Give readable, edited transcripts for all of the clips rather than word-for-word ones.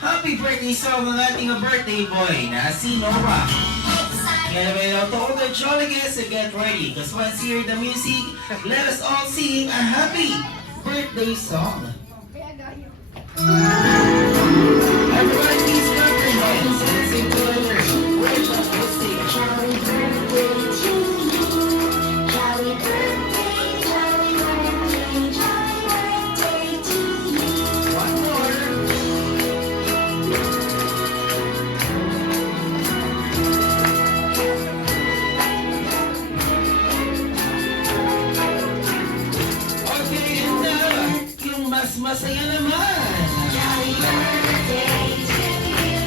happy birthday song ng ating birthday boy na si Nova. Kaya naman to all the jolly guests, get ready. Because once you hear the music, let us all sing a happy birthday song. Everybody please clap your hands and sing together. Wish us to sing jolly birthday to you. Jolly birthday, jolly birthday, jolly birthday to you. One more. Okay, and yung mas masaya naman. Jolly birthday to you.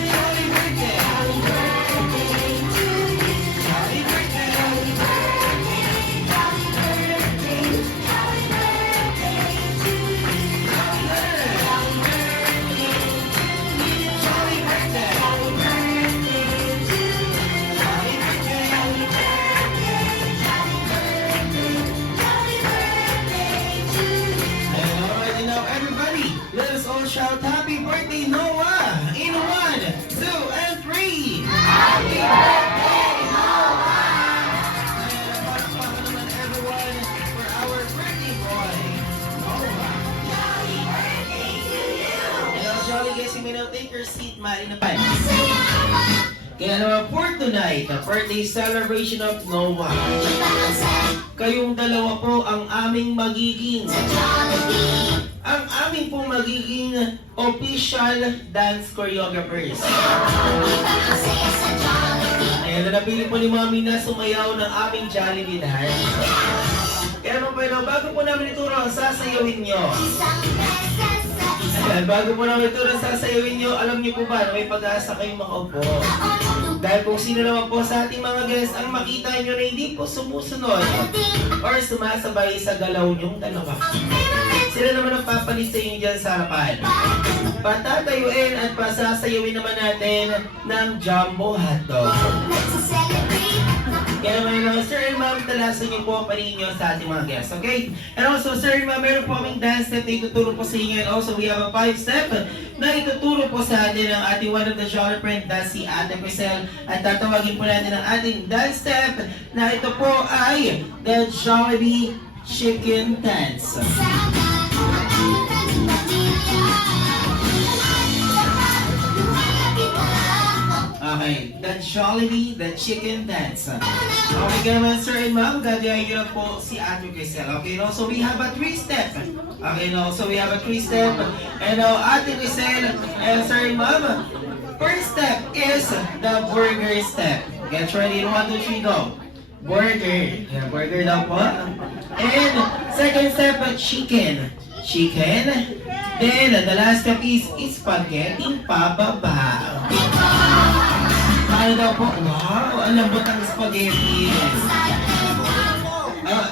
Jolly birthday. Jolly birthday to you. Jolly birthday. Jolly birthday. Jolly birthday. Jolly birthday to you. Jolly birthday. Jolly birthday. Jolly birthday to you. Jolly birthday. Jolly birthday. Jolly birthday. Jolly birthday to you. Alright, and now everybody, let us all shout happy birthday, Noah! In 1, 2, and 3! Happy birthday, Noah! And palakpakan naman everyone for our birthday boy, Noah. Jolly birthday to you! Hello, Jolly guys, you may now take your seat, Mari na pa. Kaya naman for tonight, the birthday celebration of Noah. Kayong dalawa po ang aming magiging pong magiging official dance choreographers. Ayan, napili po ni Mami na sumayaw ng aming Jollibee dance. Kaya naman pero bago po namin ituro ang sasayawin nyo. Ayan, bago po namin ituro ang sasayawin nyo, alam nyo po ba na may pag-asa kayong makaupo? Dahil kung sino naman po sa ating mga guests ang makita nyo na hindi po sumusunod or sumasabay sa galaw nyong dalawa, sila naman ang papalis sa inyo dyan sa harapan. Patatayuin at pasasayawin naman natin ng jumbo hotdog. Kaya naman yung Sir and Ma'am, talasan niyo po ang paningin nyo sa ating mga guests, okay? And also, Sir and Ma'am, meron po kaming dance step na ituturo po sa inyo. And also, we have a 5-step na ituturo po sa atin ng ating one of the jolly friend na si Ate Crisel. At tatawagin po natin ang ating dance step na ito po ay the Jollibee Chicken Dance. Okay, the Jollibee, the Chicken Dance. Okay ka naman, Sir and Ma'am, gagayahin nyo lang po si Ate Crisel. Okay, no? So we have a 3-step. Okay, no? So we have a 3-step. And now, Ate Crisel and Sir and Ma'am, first step is the burger step. Get ready, 1, 2, 3, go. Burger. Yeah, burger daw po. And second step, chicken. Chicken. Then, the last step is spaghetti pababa. Ano daw po? Wow! Ang lambot ang spaghetti.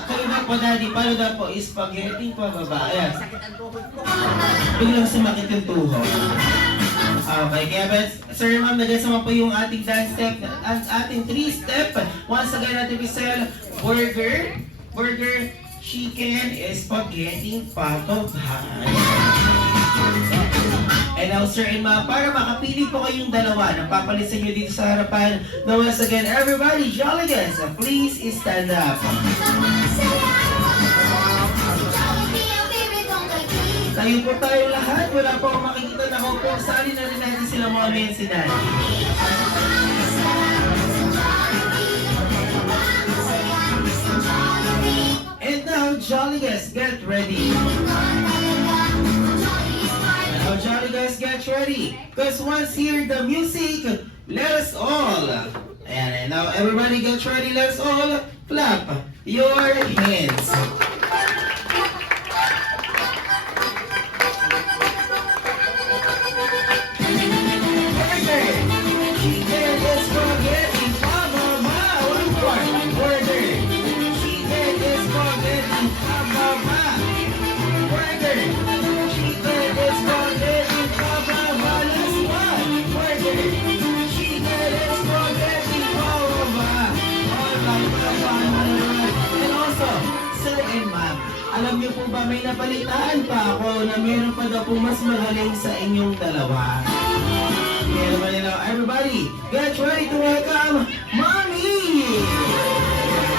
Kayo na po, Daddy. Paano daw po? Spaghetti pababa. Ayan. Biglang sumakit yung tuhod. Okay, kaya ba, Sir Ma'am, nagasama po yung ating dance step, ang ating 3-step. Once again natin Crisel, burger, chicken, spaghetti pababa. And now, Sir and Ma'am, para makapili po kayong dalawa na papalisan nyo dito sa harapan. Now, once again, everybody, jolly guys, please stand up. Tayo po tayo lahat. Wala po akong makikita na kung saan na rin natin sila mga men si Daddy. And now, jolly guys, get ready. Now, jolly guys, get ready. Because once hear the music, let us all. And now, everybody get ready. Let us all clap your hands. And also, Sir and pong mas magaling sa inyong dalawa. Kaya naman nila, everybody, get ready to welcome Mommy!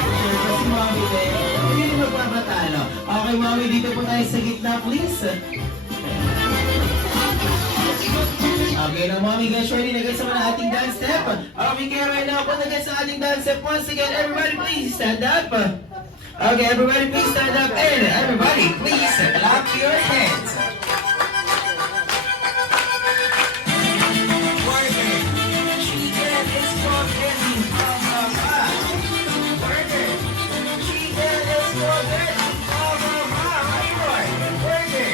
Siyempre si Mommy din. Hindi na magpapatalo. Okay, Mommy, dito po tayo sa gitna, please. Okay na, Mommy, guys, ready na guys sa mga ating dance step. Okay, kaya right now po na guys sa ating dance step. Once again, everybody please stand up. Okay, everybody please stand up. And everybody please clap your hands. Worker, chicken is spaghetti, mama. Worker, chicken is spaghetti, mama. One more. Worker,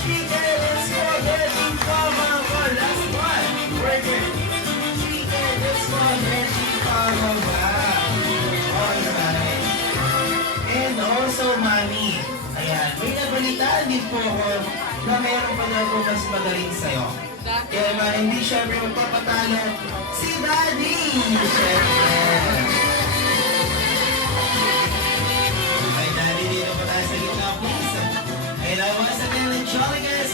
chicken is spaghetti, mama. Last one. Worker, chicken is spaghetti, mama. Alright. And also, Mami, ayan, may nabalitaan din po ako na meron pa daw po mas magaling sa'yo. Kaya ba, hindi syempre magpapatalo si Daddy! Syempre! Okay, Daddy, dito pa tayo sa gitna, please. And once again, Jolly guys,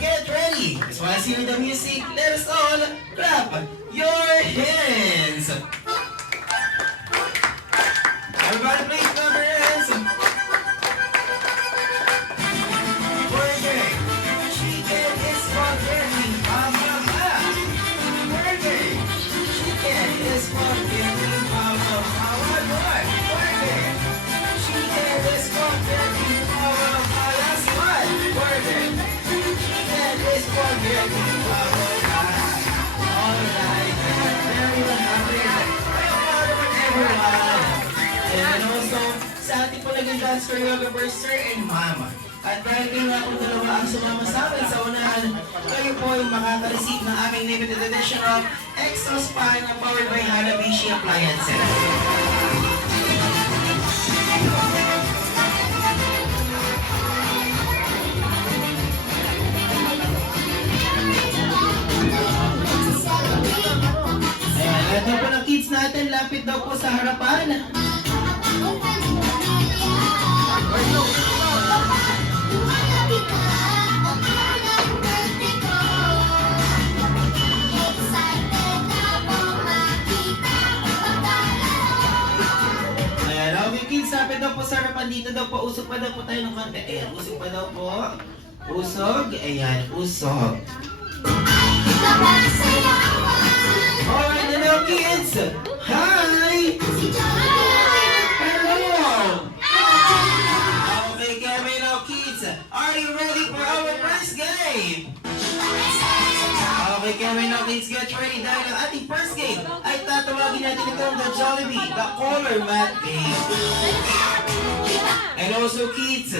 get ready! So as you hear the music, let us all clap your hands! Everybody please clap your hands! Burger, chicken is spaghetti, mama. Burger, chicken is spaghetti, mama. One more. Burger, chicken is spaghetti, mama. Last one. Burger, chicken is spaghetti, mama. Alright, very happy. Everyone. And also, sa ating po naging dance choreographer, Sir and Mama. At dahil kayo nga kung dalawa ang sumama sa amin sa unahan, kayo po ay makaka-receive ng aming limited edition of Exos Pan na powered by Hanabishi Appliances. Ayan, lahat daw po ng kids natin, lapit daw po sa harapan. Ayan, okay kids, lapit daw po sa harapan. Dito daw po, usog pa daw po tayo ng konti. Ayan, usog pa daw po. Usog, ayan, usog. Alright, hello kids! Hi! Hello! Okay, kami now kids, are you ready for our first game? Okay, kami now kids, get ready dahil ang ating first game ay tatawagin natin itong the Jollibee, the Color Matte Game. And also kids,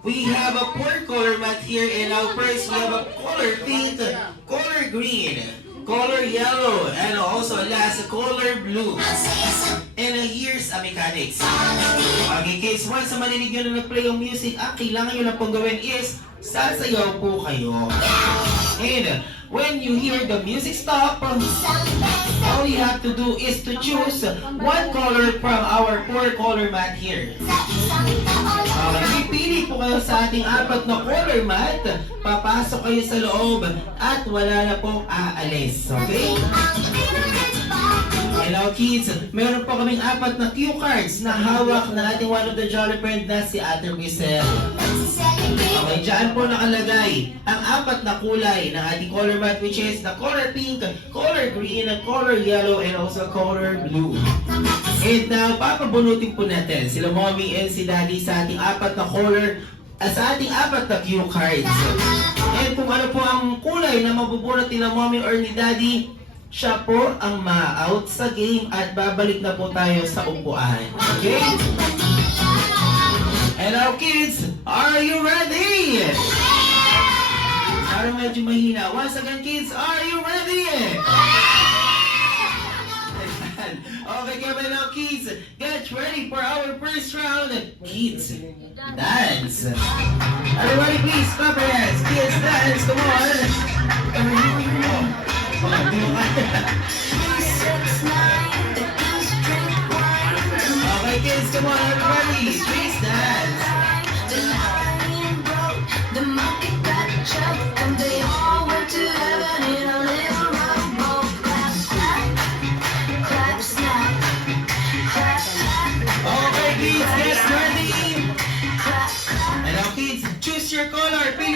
we have a 4 color matte here in our first. We have a color pink, color green, color yellow, and also last color blue. And here's a mechanics. Okay kids, once na marinig nyo na nag-play yung music, ang kailangan nyo lang pong gawin is sasayaw po kayo. And when you hear the music stop, all you have to do is to choose one color from our 4 color matte here. Okay, pipili po kayo sa ating 4 na color matte, papasok kayo sa loob at wala na pong aalis. Okay? Hello kids, meron po kaming 4 na cue cards na hawak na ating one of the Jolly Friend na si Ate Giselle. Okay, dyan po nakalagay ang 4 na kulay ng ating color matte, which is the color pink, color green, color yellow, and also color blue. And now, papabunutin po natin sila Mommy and si Daddy sa ating 4 na color, sa ating 4 na cue cards. And kung ano po ang kulay na mabubunot nila Mommy or ni Daddy, siya po ang ma-out sa game at babalik na po tayo sa upuan. Okay? Hello kids, are you ready? Parang medyo mahina. Once again kids, are you ready? Okay, kaya now kids, get ready for our first round. Kids, dance. Everybody please, clap your hands. Kids, dance, come on. Okay kids, come on everybody, please dance.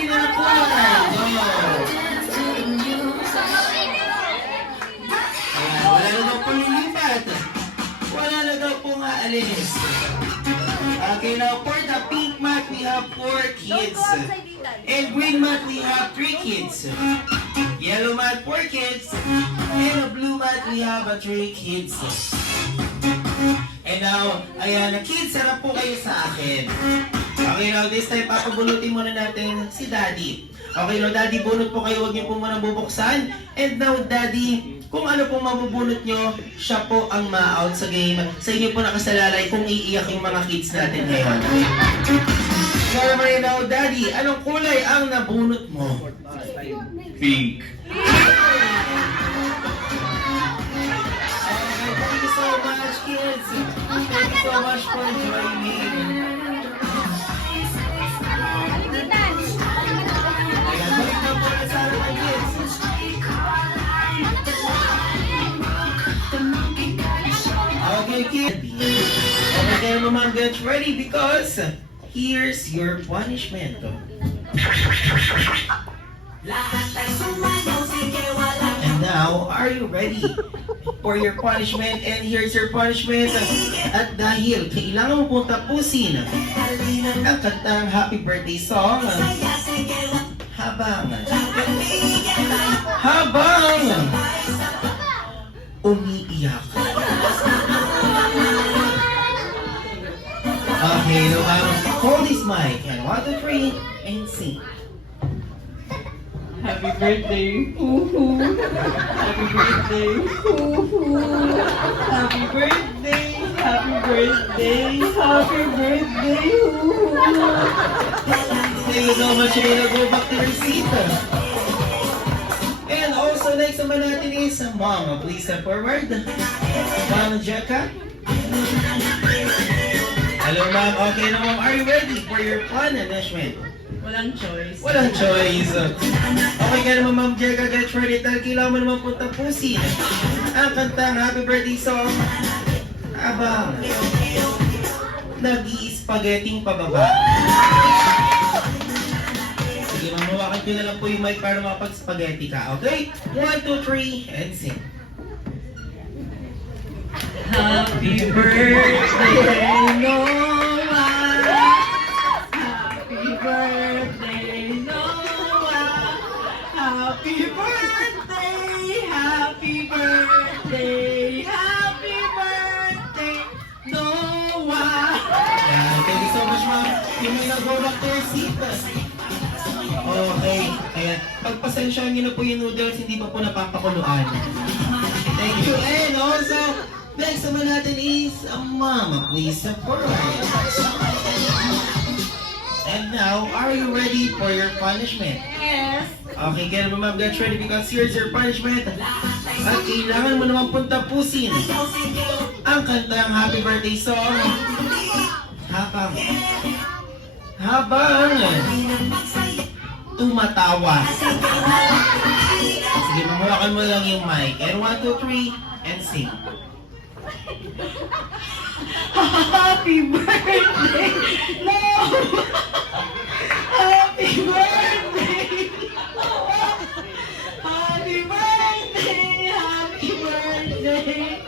Ready na po. Go. Ayan, wala na daw pong lilipat. Wala na daw pong aalis. Okay, now for the pink mat, we have 4 kids. And green mat, we have 3 kids. Yellow mat, 4 kids. And a blue mat, we have 3 kids. And now, ayan, kids, sarap po kayo sa akin. Okay, now this time, papabunutin muna natin si Daddy. Okay, now Daddy, bunot po kayo, huwag niyo po muna bubuksan. And now, Daddy, kung ano pong mabubunot nyo, siya po ang ma-out sa game. Sa inyo po nakasalalay kung iiyak yung mga kids natin ngayon. So, right now, Daddy, anong kulay ang nabunot mo? Pink. Thank you so much, kids. Thank you so much for joining. Ayan, balik na po na sa ating kids. Okay, kids. Okay, kayo naman get ready because here's your punishment. And now, are you ready for your punishment? And here's your punishment. At dahil kailangan mo pong tapusin ang kantang happy birthday song habang umiiyak. Okay, so hold this mic and 1, 2, 3 and sing. Happy birthday, hoo-hoo. Happy birthday, hoo-hoo. Happy birthday, happy birthday, happy birthday, hoo-hoo. Thank you so much. You're gonna go back to your seat. And also, next naman natin is Mom. Please step forward. Mom Jeka. Hello, Mom. Okay na, Mom. Are you ready for your punishment? Walang choice. Walang choice. Okay ka naman, Ma'am Jeka. Get ready. Dahil kailangan mo naman po tapusin ang kantang happy birthday song habang nag-i-spaghetting pababa. Sige, mamawakan ko na lang po yung mic para makapag-spaghetti ka. Okay? 1, 2, 3, and sing. Happy birthday, Noah. Happy birthday, Noah. Happy birthday, happy birthday, happy birthday, Noah. Yan. Thank you so much, Ma'am. You may now go back to your seat. Okay. Ayan. Pagpasensyahan niyo na po yung noodles, hindi pa po napapakuluan. Thank you. And also, next naman natin is Mama. Please step forward. And now, are you ready for your punishment? Yes. Okay, kaya naman Ma'am, get ready because here's your punishment. At kailangan mo naman pong tapusin ang kantang happy birthday song habang tumatawa. Sige, mamuhakan mo lang yung mic. And 1, 2, 3, and sing. Happy birthday, Noah. Happy birthday, Noah. Happy birthday, happy birthday,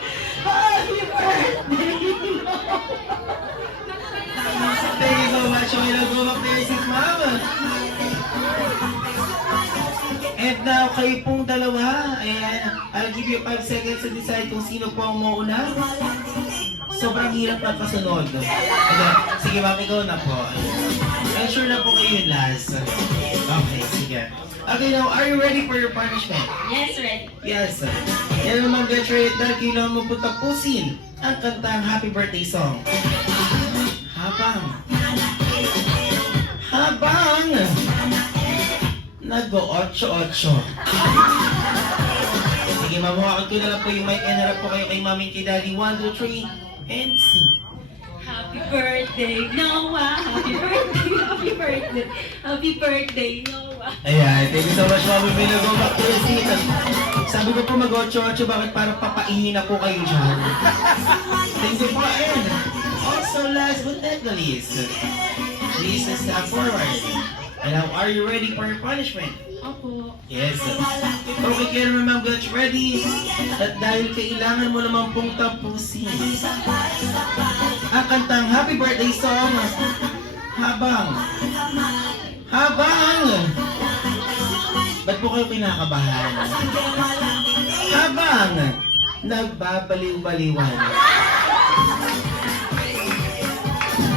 happy birthday, Noah. Thank you so much. Okay, now go back to your seat, Mama. And now, kayo pong dalawa, ayan, I'll give you 5 seconds to decide kung sino po ang mauna. Sobrang hirap ng kasunod. Ayan, sige, Ma'am, ikaw na po. I'm sure na po kayo yung last. Okay, sige. Okay, now, are you ready for your punishment? Yes, ready. Yes. Yan naman, get ready. Dahil kailangan mo po tapusin ang kantang happy birthday song. Habang nag-o-8-8. Sige, mamuhakan ko na lang po yung mic and harap po kayo kay Mami and kay Daddy. 1, 2, 3, and sing. Happy birthday, Noah. Happy birthday, happy birthday, happy birthday, Noah. Ayan, thank you so much, Mami. May go back to your seat. Sabi ko po mag-8-8, bakit parang papaingin na po kayo dyan? Thank you po, and also last but not the least, please step forward. And now, are you ready for your punishment? Opo. Yes. Okay, kaya naman ma'am, get ready. At dahil kailangan mo naman pong tapusin ang kantang happy birthday song habang ba't po kayo kinakabahan? Habang nagbabaliw-baliwan.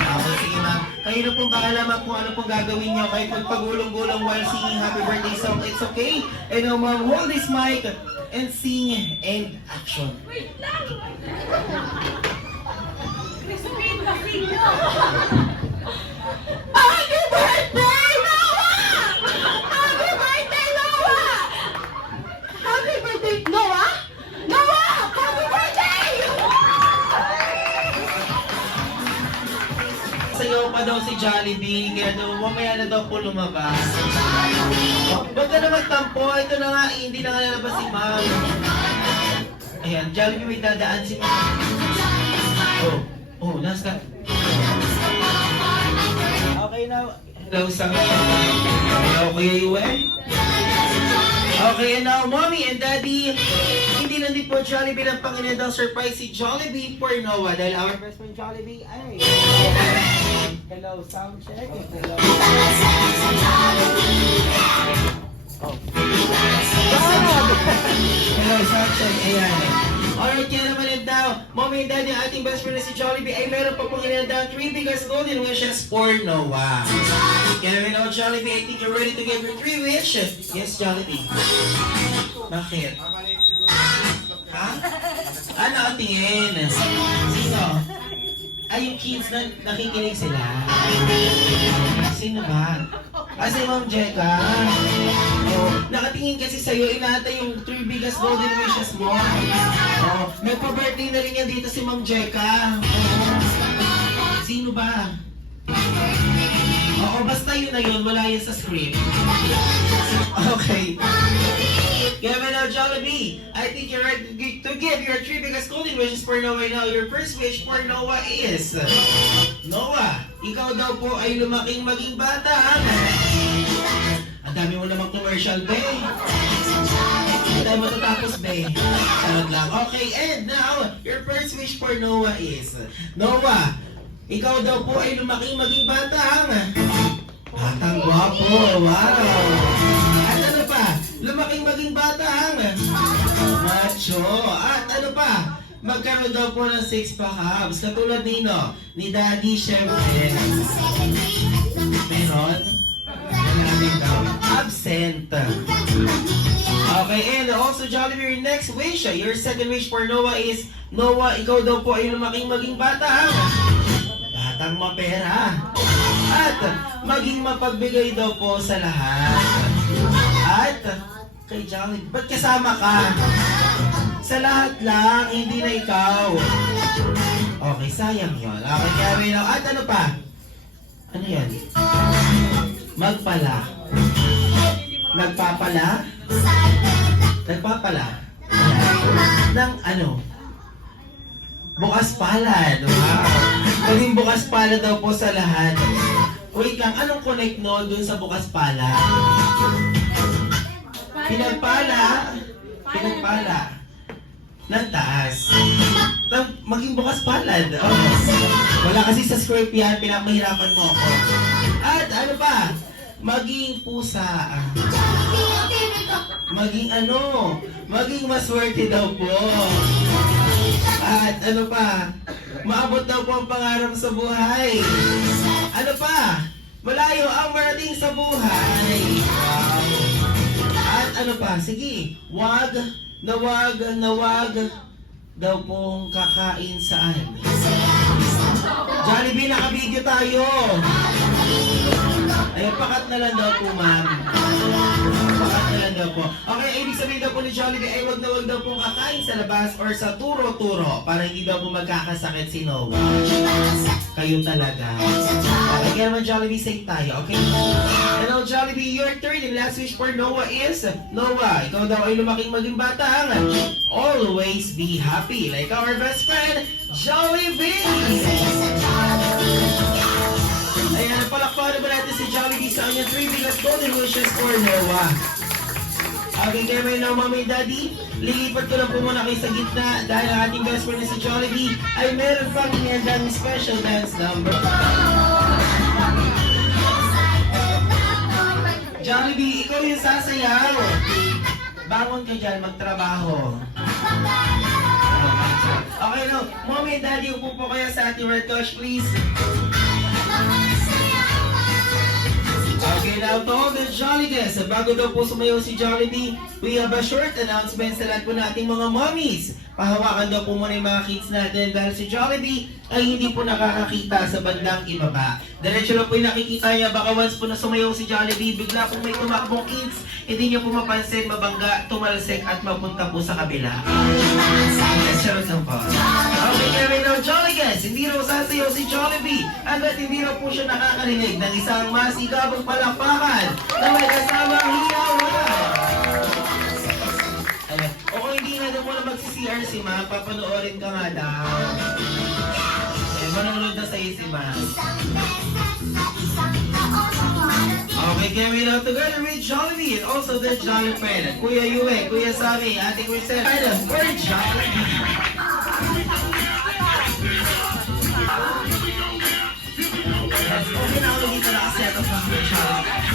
Okay, sige ma'am. Kayo na pong bahala ma'am kung ano pong gagawin nyo. Kahit magpagulong-gulong while singing happy birthday song, it's okay. And now ma'am, hold this mic and sing and action. Wait lang! Crispin, kasi Happy birthday, Noah! Happy birthday, Noah! Happy birthday, Noah! Noah! Happy birthday! Sayaw pa daw si Jollibee, kaya daw mamaya na daw po lumabas. Huwag ka na magtampo, ito na nga, hindi na nga lalabas si ma'am. Ayan, Jollibee may dadaan si ma'am. Nasa. Okay now. Hello, Sam. Hello, Kuya Yuen. Okay, and now, Mommy and Daddy, hindi lang din po Jollibee ng Panginoon surprise si Jollibee for Noah dahil our best friend Jollibee ay hello, sound check. Hello. Hello, sound check. Ayan. Alright, kaya naman yun daw. Mommy and Daddy, ang ating best friend na si Jollibee ay meron pa pong ilan daw 3 biggest golden wishes for Noah. Kaya naman now, Jollibee, I think you're ready to give your 3 wishes. Yes, Jollibee. Bakit? Ha? Ano ang tingin? Sino? Ay, yung kids na nakikinig sila. Sino ba? Si Ma'am Jeka. Nakatingin kasi sa'yo, inaata yung 3 biggest golden wishes mo. Nagpa-birthday na rin yan dito si Ma'am Jeka. Sino ba? Oo, basta yun na yun, wala yan sa script. Okay. Kaya now, Jollibee, I think you're ready to give your 3 biggest golden wishes for Noah. Now, your first wish for Noah is, Noah, ikaw daw po ay lumaking maging bata. Ang dami mo namang commercial, be. Ang dami matatapos, be. Salad lang. Okay, and now, your first wish for Noah is, Noah, ikaw daw po ay lumaking maging bata. Batang gwapo, wow. At ano pa? Lumaking maging bata, macho. At ano pa? Magkaroon daw po ng 6-pack abs. Katulad nino, ni Daddy, syempre. Meron? Maraming daw. Absent. Okay, and also Jollibee, your next wish, your second wish for Noah is, Noah, ikaw daw po ay lumaking maging bata. Batang mapera. At maging mapagbigay daw po sa lahat. At kay Jollibee, ba't kasama ka? Sa lahat lang, hindi na ikaw. Okay, sayang yun. Okay, kaya may now. At ano pa? Ano yan? Magpala. Nagpapala? Nagpapala? Ng ano? Bukas palad. Wow. Maging bukas palad daw po sa lahat. Wait lang, anong connect no dun sa bukas palad? Pinagpala ng taas. Maging bukas palad. Oh. Wala kasi sa script yan, pinapahirapan mo ako. At ano pa? Maging pusa. Maging ano? Maging maswerte daw po. At ano pa? Maabot daw po ang pangarap sa buhay. Ano pa? Malayo ang marating sa buhay. At ano pa? Sige, wag daw pong kakain saan. Jollibee, naka-video tayo. Ay, pakat na lang daw po, ma'am. Pakat na lang daw po. Okay, ibig sabihin daw po ni Jollibee ay wag daw pong kakain sa labas or sa turo-turo para hindi daw po magkakasakit si Noah. Kayo talaga. Okay, kaya naman Jollibee, safe tayo, okay? And now, Jollibee, your third and last wish for Noah is, Noah, ikaw daw ay lumaking maging bata. Always be happy, like our best friend, Jollibee! Ayan, palakpakan naman natin si Jollibee sa kanyang 3 biggest golden wishes for Noah. Okay, kaya may no, Mommy and Daddy, lilipat ko lang po muna kayo sa gitna dahil ang ating best friend na si Jollibee ay meron pang inihanda ng special dance number. Jollibee, ikaw yung sasayaw. Bangon ka dyan, magtrabaho. Okay, no. Mommy and Daddy, upo po kayo sa ating red couch, please. Okay, now to all the Jolly guests, bago daw po sumayaw si Jollibee, we have a short announcement sa lahat po nating mga mommies. Pahawakan daw po muna yung mga kids natin dahil si Jollibee ay hindi po nakakakita sa bandang ibaba. Diretso lang po yung nakikita niya, baka once po na sumayaw si Jollibee, bigla po may tumakbong kids, hindi niyo po mapansin, mabangga, tumalsik at mapunta po sa kabila. Charot lang po. Okay, kaya may now Jolly guys, hindi raw sasayaw si Jollibee hanggat hindi raw po siya nakakarinig ng isang masigabong palakpakan na may kasamang hiyaw na. O kung hindi na daw mo na magsi-CR si Ma, papanoorin ka nga daw. Manonood na sa'yo si Ma. Okay, carry it out together with Jollibee and also the Jolly friend. Kuya Yue, Kuya Sammy, Ate Cristel, and for Jollibee. Okay na ako dito nakaset up ng Jollibee.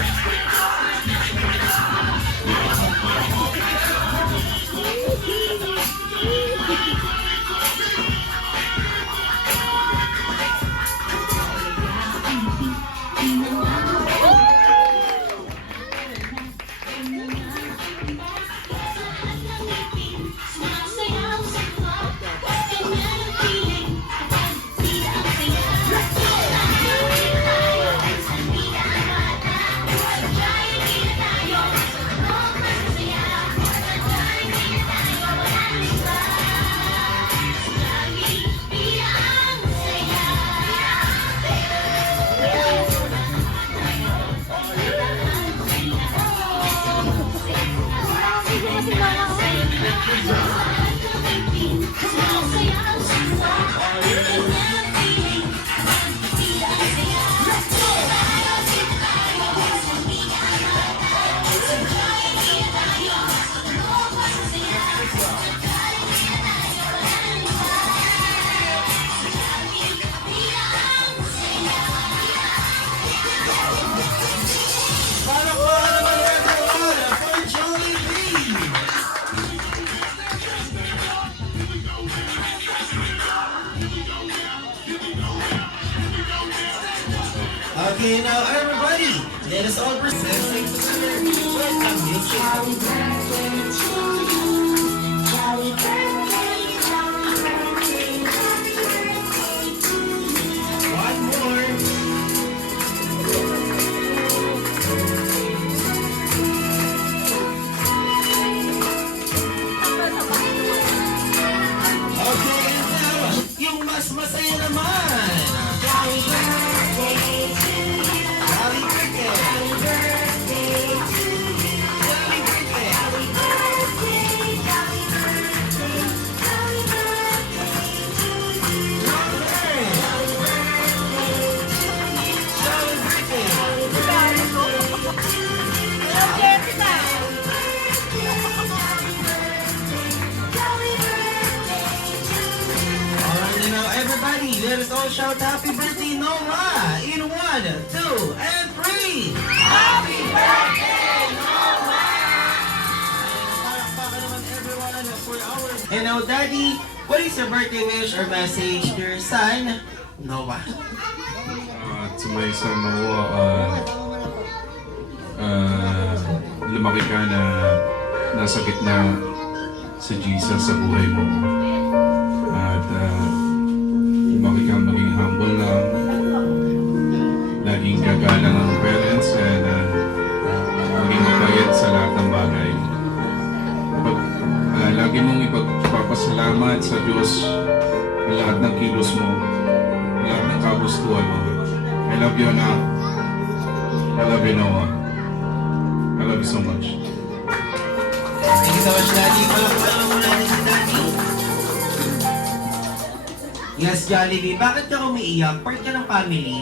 Okay, now everybody, let us all present together. Welcome, music. Happy birthday to you. Happy birthday, happy birthday, happy birthday to you. One more. Okay, now, yung mas masaya naman. Happy birthday to you. Happy birthday. Happy birthday to you. Happy birthday. Happy birthday, happy birthday, happy birthday to you. Number. Happy birthday to you. Happy birthday. Happy birthday to you. Alright, now everybody, let us all shout happy birthday, Noah! In 1, 2, and 3! Happy birthday, Noah! Palakpakan naman everyone for our... And now, Daddy, what is your birthday wish or message to your son, Noah? To my son Noah, lumaki ka na nasa gitna si Jesus sa buhay mo. At lumaki ka maging humble lang, laging gagalang ang parents, and maging mabayad sa lahat ng bagay. Lagi mong ipagpapasalamat sa Diyos ang lahat ng kilos mo, lahat ng kagustuhan mo. I love you, anak. I love you, Noah. I love you so much. Thank you so much, Daddy. Palakpakan naman natin si Daddy. Yes, Jollibee, bakit ka umiiyak? Part ka ng family.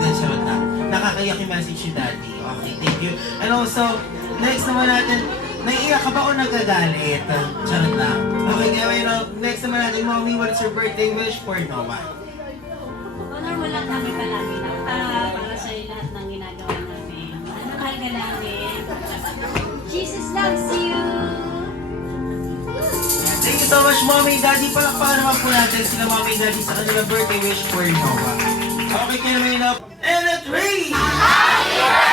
Then, sarot na. nakakayak yung message ni Daddy. Okay, thank you. And also, next naman natin, naiiyak ka ba o nagagalit? Charot lang. Okay, kaya next naman natin, Mommy, what is your birthday wish for Noah? Honor mo lang kami palagi na para sa lahat ng ginagawa namin. Mahal ka namin. Jesus loves you! Thank you so much, Mommy and Daddy. Palakpakan naman po natin sila Mommy and Daddy sa kanilang birthday wish for Noah. Okay, kaya naman yun up. And a 3!